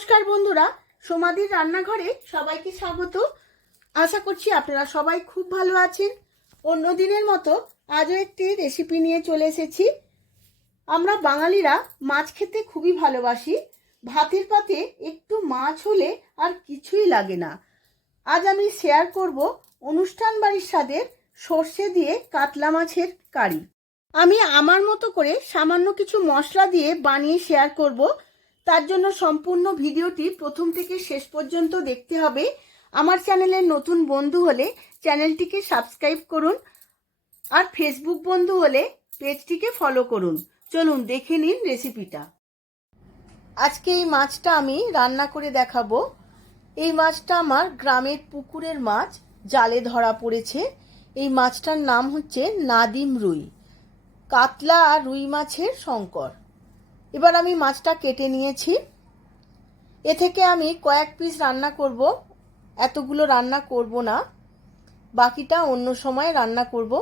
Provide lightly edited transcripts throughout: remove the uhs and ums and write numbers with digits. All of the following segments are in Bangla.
নমস্কার বন্ধুরা, সোমাদির রান্নাঘরে সবাইকে স্বাগত। আশা করছি আপনারা সবাই খুব ভালো আছেন। অন্য দিনের মতো আজও একটি রেসিপি নিয়ে চলে এসেছি। আমরা বাঙালিরা মাছ খেতে খুবই ভালোবাসি। ভাতের পাতে একটু মাছ হলে আর কিছুই লাগে না। আজ আমি শেয়ার করব অনুষ্ঠান বাড়ির স্বাদের সর্ষে দিয়ে কাতলা মাছের কারি। আমি আমার মতো করে সামান্য কিছু মশলা দিয়ে বানিয়ে শেয়ার করব। তার জন্য সম্পূর্ণ ভিডিওটি প্রথম থেকে শেষ পর্যন্ত দেখতে হবে। আমার চ্যানেলের নতুন বন্ধু হলে চ্যানেলটিকে সাবস্ক্রাইব করুন, আর ফেসবুক বন্ধু হলে পেজটিকে ফলো করুন। চলুন দেখে নিন রেসিপিটা। আজকে এই মাছটা আমি রান্না করে দেখাবো। এই মাছটা আমার গ্রামের পুকুরের মাছ, জালে ধরা পড়েছে। এই মাছটার নাম হচ্ছে নাদিম রুই, কাতলা আর রুই মাছের সংকর। এবার আমি মাছটা কেটে নিয়েছি। এ থেকে আমি কয়েক পিস রান্না করব, এতগুলো রান্না করব না, বাকিটা অন্য সময় রান্না করব।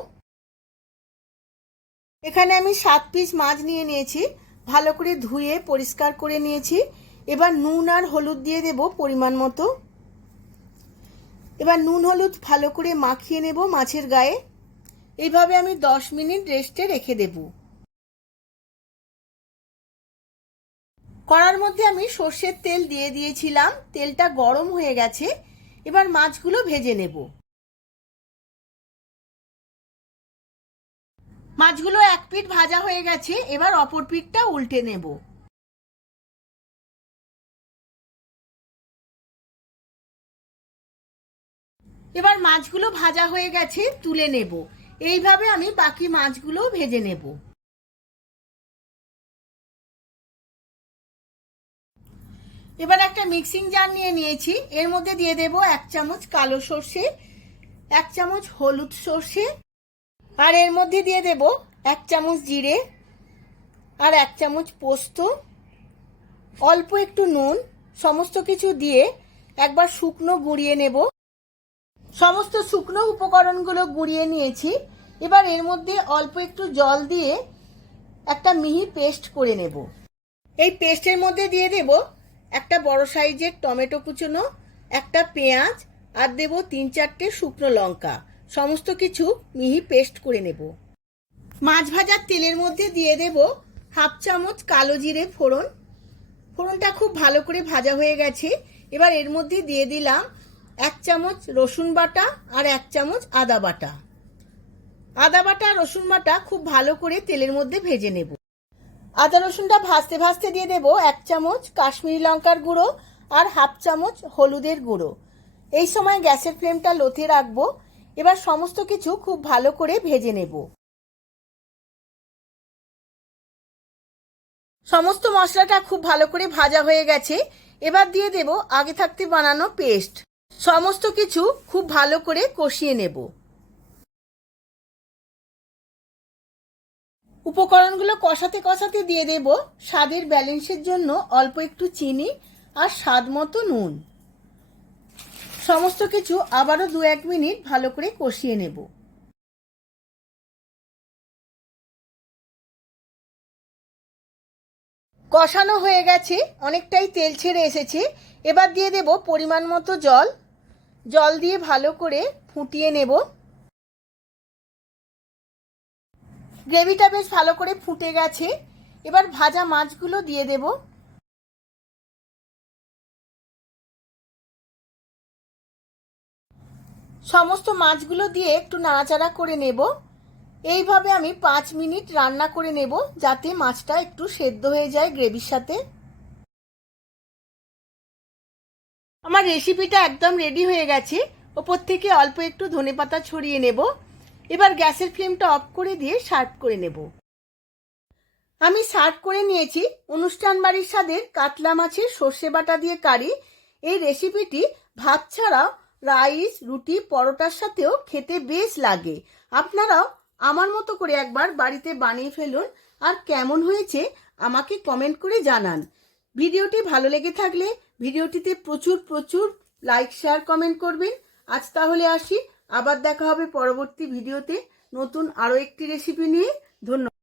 এখানে আমি 7 পিস মাছ নিয়ে নিয়েছি, ভালো করে ধুয়ে পরিষ্কার করে নিয়েছি। এবার নুন আর হলুদ দিয়ে দেব পরিমাণ মতো। এবার নুন হলুদ ভালো করে মাখিয়ে নেব মাছের গায়ে। এইভাবে আমি 10 মিনিট রেস্টে রেখে দেব। কড়ার মধ্যে আমি সর্ষের তেল দিয়ে দিয়েছিলাম, তেলটা গরম হয়ে গেছে। এবার মাছগুলো ভেজে নেব। মাছগুলো এক পিঠ ভাজা হয়ে গেছে, এবার অপর পিঠটা উল্টে নেব। এবার মাছগুলো ভাজা হয়ে গেছে, তুলে নেব। এইভাবে আমি বাকি মাছগুলো ভেজে নেব। এবার একটা মিক্সিং জার নিয়ে নিয়েছি, এর মধ্যে দিয়ে দেব 1 চামচ কালো সর্ষে, 1 চামচ হলুদ সর্ষে, আর এর মধ্যে দিয়ে দেব 1 চামচ জিরে, আর 1 চামচ পোস্ত, অল্প একটু নুন। সমস্ত কিছু দিয়ে একবার শুকনো গুঁড়িয়ে নেব। সমস্ত শুকনো উপকরণগুলো গুঁড়িয়ে নিয়েছি। এবার এর মধ্যে অল্প একটু জল দিয়ে একটা মিহি পেস্ট করে নেব। এই পেস্টের মধ্যে দিয়ে দেব একটা বড় সাইজের টমেটো কুচনো, একটা পেঁয়াজ, আর দেব 3-4টে শুকনো লঙ্কা। সমস্ত কিছু মিহি পেস্ট করে নেব। মাছ ভাজার তেলের মধ্যে দিয়ে দেব 1/2 চামচ কালো জিরে ফোড়ন। ফোড়নটা খুব ভালো করে ভাজা হয়ে গেছে। এবার এর মধ্যে দিয়ে দিলাম 1 চামচ রসুন বাটা আর 1 চামচ আদা বাটা। আদা বাটা রসুন বাটা খুব ভালো করে তেলের মধ্যে ভেজে নেব। আদা রসুনটা ভাজতে ভাজতে দিয়ে দেব 1 চামচ কাশ্মীরি লঙ্কার গুঁড়ো আর 1/2 চামচ হলুদের গুঁড়ো। এই সময় গ্যাসের ফ্লেমটা লোতে রাখবো। এবার সমস্ত কিছু খুব ভালো করে ভেজে নেব। সমস্ত মশলাটা খুব ভালো করে ভাজা হয়ে গেছে। এবার দিয়ে দেব আগে থাকতে বানানো পেস্ট। সমস্ত কিছু খুব ভালো করে কষিয়ে নেব। উপকরণগুলো কষাতে কষাতে দিয়ে দেব স্বাদের ব্যালেন্সের জন্য অল্প একটু চিনি আর স্বাদ মতো নুন। সমস্ত কিছু আবারও 2-1 মিনিট ভালো করে কষিয়ে নেব। কষানো হয়ে গেছে, অনেকটাই তেল ছেড়ে এসেছে। এবার দিয়ে দেব পরিমাণ মতো জল। জল দিয়ে ভালো করে ফুটিয়ে নেব। গ্রেভিটা বেশ ভালো করে ফুটে গেছে। এবার ভাজা মাছগুলো দিয়ে দেব। সমস্ত মাছগুলো দিয়ে একটু নাড়াচাড়া করে নেব। এইভাবে আমি 5 মিনিট রান্না করে নেব, যাতে মাছটা একটু সেদ্ধ হয়ে যায় গ্রেভির সাথে। আমার রেসিপিটা একদম রেডি হয়ে গেছে। ওপর থেকে অল্প একটু ধনেপাতা ছড়িয়ে নেব। এবার গ্যাসের ফ্লেমটা অফ করে দিয়ে সার্ভ করে নেব। আমি সার্ভ করে নিয়েছি অনুষ্ঠান বাড়ির স্বাদের কাতলা মাছের সর্ষে বাটা দিয়ে কারি। এই রেসিপিটি ভাত ছাড়াও রাইস, রুটি, পরোটার সাথেও খেতে বেশ লাগে। আপনারাও আমার মতো করে একবার বাড়িতে বানিয়ে ফেলুন, আর কেমন হয়েছে আমাকে কমেন্ট করে জানান। ভিডিওটি ভালো লেগে থাকলে ভিডিওটিতে প্রচুর প্রচুর লাইক, শেয়ার, কমেন্ট করবেন। আজ তাহলে আসি, আবার দেখা হবে পরবর্তী ভিডিওতে নতুন আরও একটি রেসিপি নিয়ে। ধন্যবাদ।